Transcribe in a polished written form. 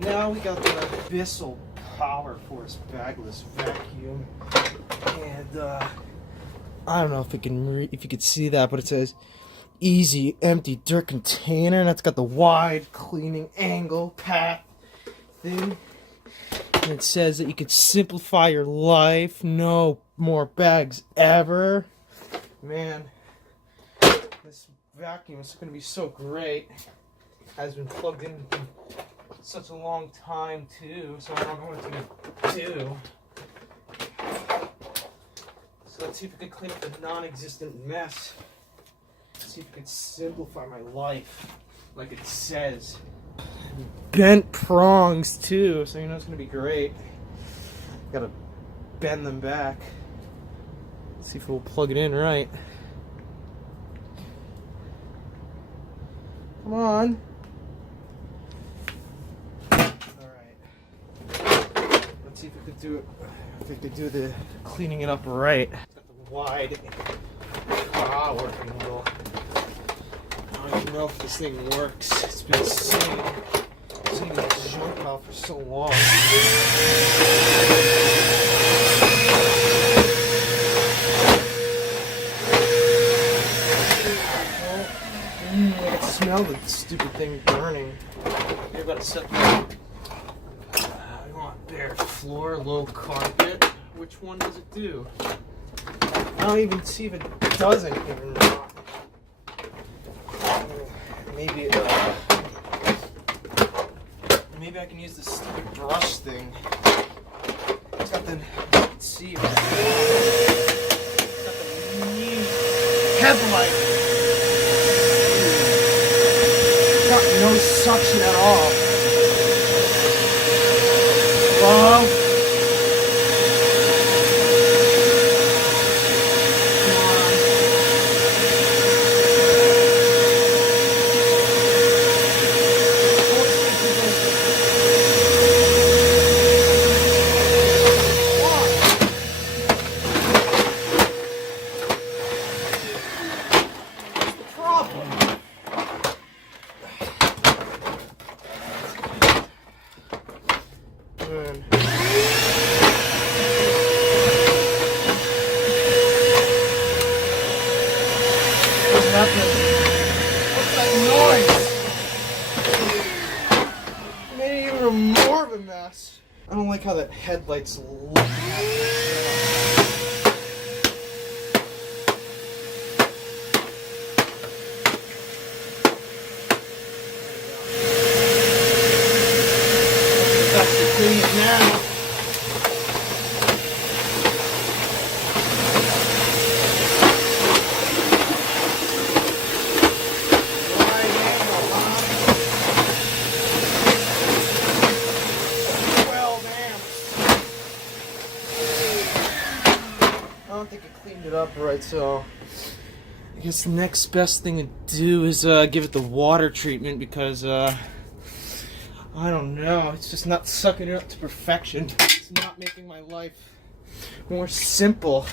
Now we got the Bissell Powerforce bagless vacuum, and I don't know if if you could see that, but it says easy empty dirt container, and it's got the wide cleaning angle path thing, and it says that you could simplify your life, no more bags ever. Man, this vacuum is going to be so great. Has been plugged in for such a long time too, so I don't know what it's going to do. So let's see if we can clean up the non-existent mess. Let's see if we can simplify my life, like it says. Bent prongs too, so you know it's going to be great. Gotta bend them back. Let's see if we'll plug it in right. Come on. See if we could do it. If we could do the cleaning it up right. It's got the wide power angle. I don't even know if this thing works. It's been sitting in the junk pile for so long. I can smell the stupid thing burning. Maybe I gotta set the bare floor, low carpet. Which one does it do? I don't even see if it does anything or not. Maybe I can use this stupid brush thing. It's got the, let's see, it's got the neat headlight. It's got no suction at all. Hello? What's the problem? What's that noise? It made it even more of a mess. I don't like how that headlights look. That's the clean now. I don't think it cleaned it up right, so I guess the next best thing to do is give it the water treatment, because I don't know, it's just not sucking it up to perfection. It's not making my life more simple.